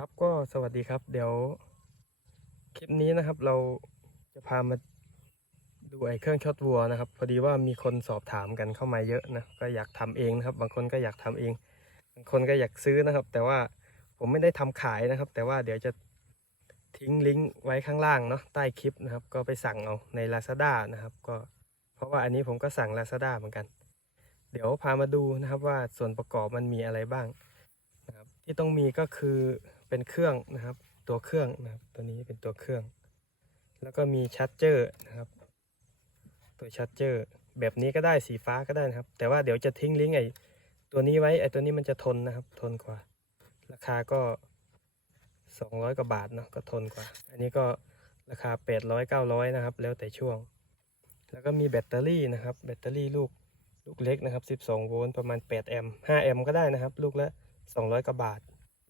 ครับก็สวัสดีครับ เดี๋ยว คลิปนี้นะครับ เราจะพามาดูไอ้เครื่องช็อตวัวนะครับ พอดีว่ามีคนสอบถามกันเข้ามาเยอะนะก็อยากทำเองนะครับ บางคนก็อยากทำเอง บางคนก็อยากซื้อนะครับ แต่ว่าผมไม่ได้ทำขายนะครับ แต่ว่าเดี๋ยวจะทิ้งลิงก์ไว้ข้างล่างเนาะใต้คลิปนะครับ ก็ไปสั่งเอาใน Lazada นะครับ ก็เพราะว่าอันนี้ผมก็สั่ง Lazada เหมือนกัน เดี๋ยวพามาดูนะครับว่าส่วนประกอบมันมีอะไรบ้างนะครับที่ต้องมีก็คือ เป็นเครื่องนะครับ ตัวเครื่องนะครับ ตัวนี้เป็นตัวเครื่อง แล้วก็มีชาร์จเจอร์นะครับ ตัวชาร์จเจอร์แบบนี้ก็ได้สีฟ้าก็ได้นะครับ แต่ว่าเดี๋ยวจะทิ้งลิงก์ไอ้ตัวนี้ไว้ไอ้ตัวนี้มันจะทนนะครับ ทนกว่า ราคาก็ 200กว่าบาทเนาะก็ทนกว่า อันนี้ก็ราคา 800 900 นะครับ แล้วแต่ช่วง แล้วก็มีแบตเตอรี่นะครับ แบตเตอรี่ลูกลูกเล็กนะครับ 12 โวลต์ ประมาณ 8 แอมป์ 5 แอมป์ก็ได้นะครับ ลูกละ 200 กว่าบาท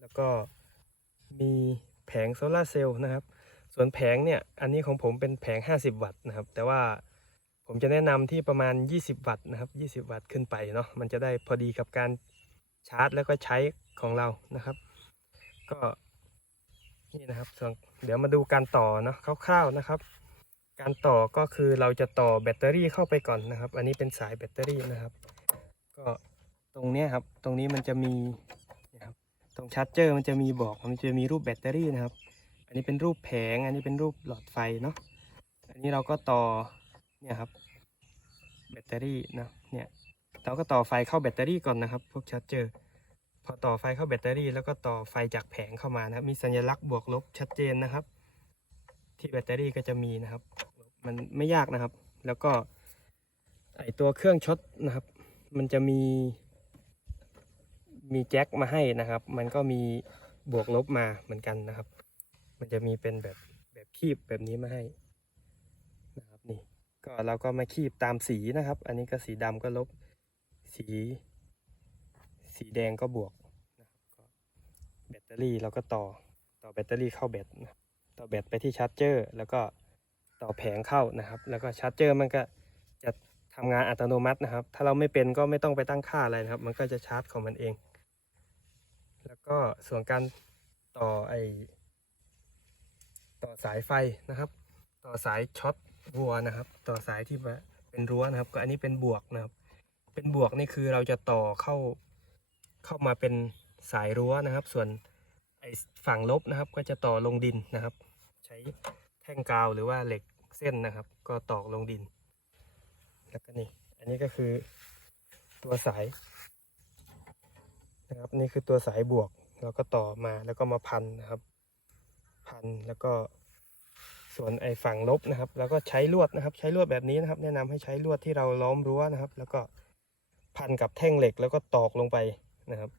แล้วก็ มีแผงโซลาเซลล์นะครับ ส่วนแผงเนี่ย อันนี้ของผมเป็นแผง 50 วัตต์นะครับ แต่ว่าผมจะแนะนำที่ประมาณ 20 วัตต์นะครับ 20 วัตต์ขึ้นไปเนาะ มันจะได้พอดีกับการชาร์จแล้วก็ใช้ของเรานะครับ ก็นี่นะครับส่วนเดี๋ยวมาดูการต่อเนาะคร่าวๆนะครับ การต่อก็คือเราจะต่อแบตเตอรี่เข้าไปก่อนนะครับ อันนี้เป็นสายแบตเตอรี่นะครับ ก็ตรงนี้ครับ ตรงนี้มันจะมี นะครับตรงชาร์จเจอร์มันจะมีบอกมันจะมีรูปแบตเตอรี่นะครับ อันนี้เป็นรูปแผง อันนี้เป็นรูปหลอดไฟเนาะอันนี้เราก็ต่อเนี่ยครับแบตเตอรี่นะเนี่ยเราก็ต่อไฟเข้าแบตเตอรี่ก่อนนะครับ พวกชาร์จเจอร์พอต่อไฟเข้าแบตเตอรี่ แล้วก็ต่อไฟจากแผงเข้ามานะครับ มีสัญลักษณ์บวกลบชัดเจนนะครับ ที่แบตเตอรี่ก็จะมีนะครับ มันไม่ยากนะครับ แล้วก็ไอตัวเครื่องช็อตนะครับ มันจะมี มีแจ็คมาให้นะครับ มันก็มีบวกลบมาเหมือนกันนะครับ มันจะมีเป็นแบบแบบคีบแบบนี้มาให้นะครับนี่ก็เราก็มาคีบตามสีนะครับ อันนี้ก็สีดำก็ลบสี สีแดงก็บวกนะครับก็แบตเตอรี่เราก็ต่อต่อแบตเตอรี่เข้าแบตนะต่อแบตไปที่ชาร์จเจอร์แล้วก็ต่อแผงเข้านะครับ แล้วก็ชาร์จเจอร์มันก็จะทำงานอัตโนมัตินะครับ ถ้าเราไม่เป็นก็ไม่ต้องไปตั้งค่าอะไรนะครับ มันก็จะชาร์จของมันเอง แล้วก็ส่วนการต่อไอต่อสายไฟนะครับ ต่อสายช็อตวัวนะครับ ต่อสายที่เป็นรั้วนะครับ ก็อันนี้เป็นบวกนะครับ เป็นบวกนี่คือเราจะต่อเข้าเข้ามาเป็นสายรั้วนะครับ ส่วนไอฝั่งลบนะครับ ก็จะต่อลงดินนะครับ ใช้แท่งกาวหรือว่าเหล็กเส้นนะครับ ก็ตอกลงดิน แล้วก็นี่ อันนี้ก็คือตัวสาย นะครับนี่คือตัวสายบวกเราก็ต่อมาแล้วก็มาพันนะครับ พันแล้วก็ส่วนไอ้ฝั่งลบนะครับแล้วก็ใช้ลวดนะครับ ใช้ลวดแบบนี้นะครับ แนะนำให้ใช้ลวดที่เราล้อมรั้วนะครับ แล้วก็พันกับแท่งเหล็กแล้วก็ตอกลงไปนะครับ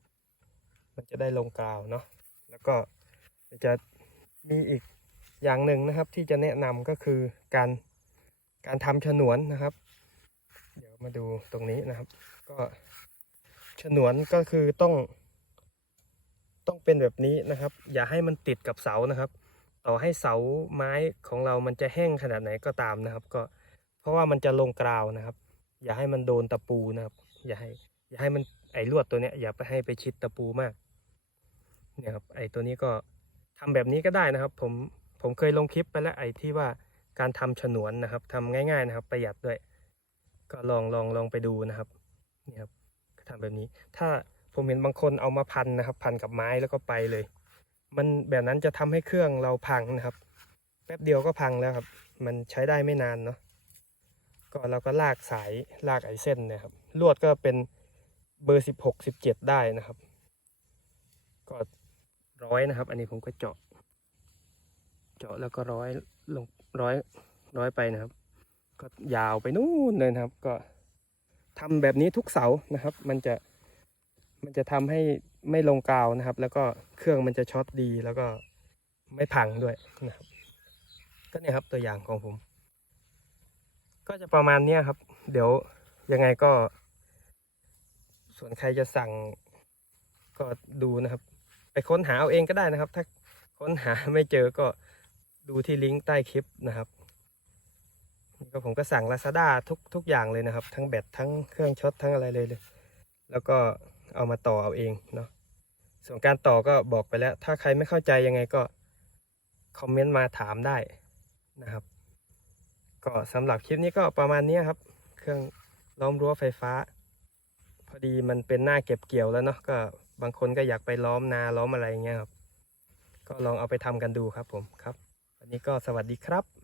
มันจะได้ลงกาวเนาะแล้วก็จะมีอีกอย่างหนึ่งนะครับ ที่จะแนะนำก็คือการการทำฉนวนนะครับ เดี๋ยวมาดูตรงนี้นะครับ ก็ ฉนวนก็คือต้อง ต้องเป็นแบบนี้นะครับ อย่าให้มันติดกับเสานะครับ ต่อให้เสาไม้ของเรามันจะแห้งขนาดไหนก็ตามนะครับ ก็เพราะว่ามันจะลงกราวนะครับ อย่าให้มันโดนตะปูนะครับ อย่าให้ อย่าให้มันไอ้ลวดตัวเนี้ยอย่าไปให้ไปชิดตะปูมากเนี่ยครับไอ้ตัวนี้ก็ทำแบบนี้ก็ได้นะครับ ผมผมเคยลงคลิปไปแล้วไอ้ที่ว่าการทำฉนวนนะครับทำง่าย ๆนะครับ ประหยัดด้วย ก็ลองลองลองไปดูนะครับนี่ครับ ทำแบบนี้ ถ้าผมเห็นบางคนเอามาพันนะครับ พันกับไม้แล้วก็ไปเลย มันแบบนั้นจะทำให้เครื่องเราพังนะครับ แป๊บเดียวก็พังแล้วครับ มันใช้ได้ไม่นานเนาะก็เราก็ลากสายลากไอเส้นนะครับ ลวดก็เป็นเบอร์สิบหกสิบเจ็ดได้นะครับ ก็ร้อยนะครับ อันนี้ผมก็เจาะ เจาะแล้วก็ร้อยลงร้อยร้อยไปนะครับ ก็ยาวไปนู่นเลยนะครับ ก็ ทำแบบนี้ทุกเสานะครับ มันจะมันจะทำให้ไม่ลงกาวนะครับ แล้วก็เครื่องมันจะช็อตดีแล้วก็ไม่พังด้วยนะครับ ก็เนี่ยครับตัวอย่างของผม ก็จะประมาณนี้ครับ เดี๋ยวยังไงก็ ส่วนใครจะสั่งก็ดูนะครับ ไปค้นหาเอาเองก็ได้นะครับ ถ้าค้นหาไม่เจอก็ดูที่ลิงก์ใต้คลิปนะครับ ก็ผมก็สั่ง Lazada ทุกทุกอย่างเลยนะครับ ทั้งแบตทั้งเครื่องช็อตทั้งอะไรเลยเลย แล้วก็เอามาต่อเอาเองเนาะส่วนการต่อก็บอกไปแล้ว ถ้าใครไม่เข้าใจยังไงก็คอมเมนต์มาถามได้นะครับ ก็สำหรับคลิปนี้ก็ประมาณนี้ครับ เครื่องล้อมรั้วไฟฟ้า พอดีมันเป็นหน้าเก็บเกี่ยวแล้วเนาะก็บางคนก็อยากไปล้อมนาล้อมอะไรอย่างเงี้ยครับ ก็ลองเอาไปทำกันดูครับผมครับ วันนี้ก็สวัสดีครับ